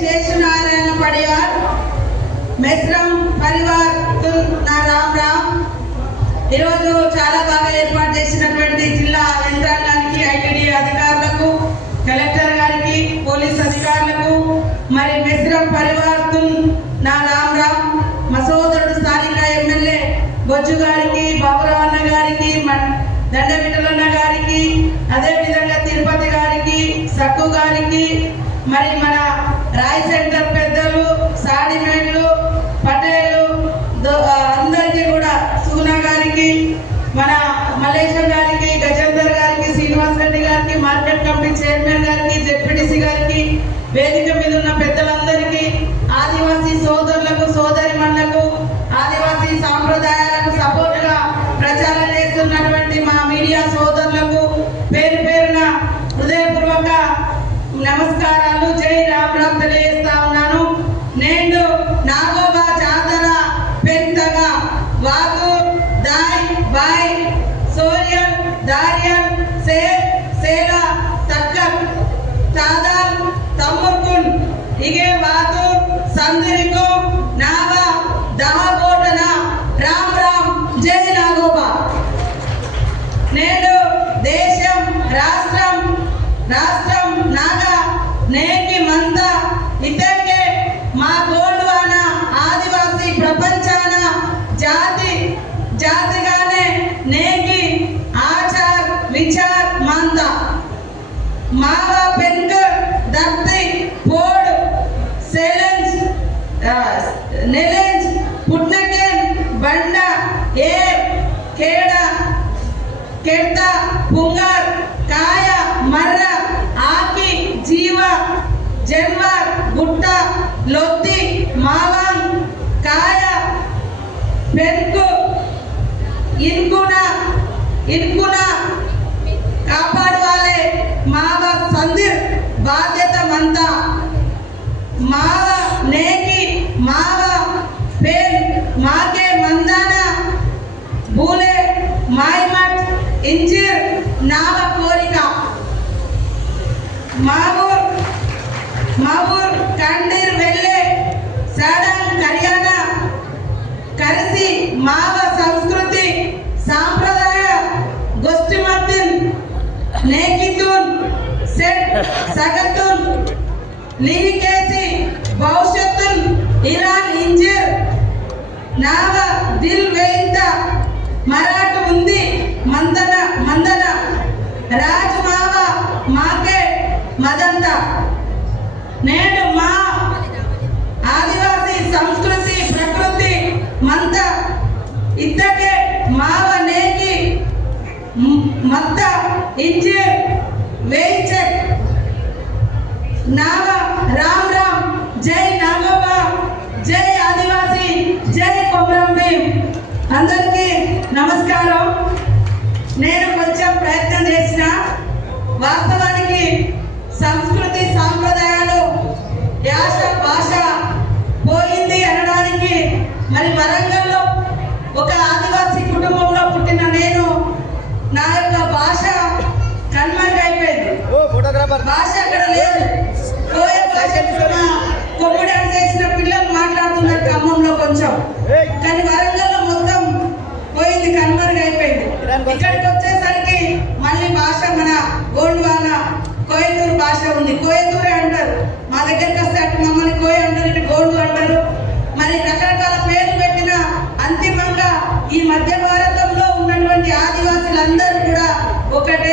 శేషనారాయణ పడియార్ మెస్రం పరివార్ నా రామ్ రామ్. ఈరోజు చాలా బాగా ఏర్పాటు చేసినటువంటి జిల్లా యంత్రాంగానికి ఐటీడీ అధికారులకు కలెక్టర్ గారికి పోలీస్ అధికారులకు మరి మెస్రం పరివార్ నా రామ్ రామ్ మా సోదరుడు స్థానిక ఎమ్మెల్యే బొజ్జు గారికి బాబురావన్న గారికి మన దండ విఠలన్న గారికి అదే విధంగా తిరుపతి గారికి సక్కు గారికి మరి మన రాయ్ సెంటర్ పెద్దలు సందిరికు నావ దహగోటన రామ్ రామ్. జై నాగోబా. నేడు దేశం రాష్ట్రం రాష్ట్రం నాగా నేటి మంత. ఇతకే మా గోల్వాన ఆదివాసి ప్రపంచాన జాతి జాతిగానే నేకి ఆచార్ విచార్ మంద. మావ ఏ కేడ కెడ్త పుంగార్ కాయ మర్ర ఆకి జీవ జన్వర్ గుట్ట లొత్తి మావాంగ్ కాయ పెన్కు ఇన్కున ఇన్కున. కాపాడువాలే మావ సందిర్ బాధ్యత మంతా మావ ఇంజిర్ నావ కోరిక. మావూర్ మావూర్ కండీర్ వెళ్ళే సడన్ హర్యానా. కలిసి మావ సంస్కృతి సాంప్రదాయ గోష్ఠిమతిన్ నేకితున్ సెట్ సగతున్ లిహికేసి భవిష్యత్తున్ ఇరాన్ ఇంజిర్ నావ దిల్ వేయింత మరాఠ ఉంది. రాజ్ మావ మాకే మదంత. నేడు మా ఆదివాసీ సంస్కృతి ప్రకృతి మంత. ఇద్దకే మావ నేకి మత్త ఇంజే వేయించట్ నావ రామ్ రామ్ జై నాగోబా జై ఆదివాసీ జై కొమరం భీం అందరికీ నమస్కారం. నేను ప్రయత్నం చేసిన వాస్తవానికి సంస్కృతి సాంప్రదాయాలు యాస భాష పోయింది అనడానికి. మరి వరంగల్లో ఒక ఆదివాసీ కుటుంబంలో పుట్టిన నేను నా యొక్క భాష కనుమరుగైపోయింది భాష అక్కడ లేదు. కోయ భాష కూడా కొమ్ము డాన్స్ చేసిన పిల్లలు మాట్లాడుతున్నారు ఖమ్మంలో కొంచెం. కానీ వరంగల్లో మొత్తం పోయింది కనుమరుగు అయిపోయింది. ఇక్కడికి వచ్చేసరికి మళ్ళీ భాష మన గోండ్వాల కోయతూరు భాష ఉంది. కోయతూరే అంటారు. మా దగ్గరికి వస్తే అటు మమ్మల్ని కోయ అంటారు ఇటు గోండు అంటారు. మరి రకరకాల పేర్లు పెట్టిన అంతిమంగా ఈ మధ్య భారతంలో ఉన్నటువంటి ఆదివాసులందరూ కూడా ఒకటే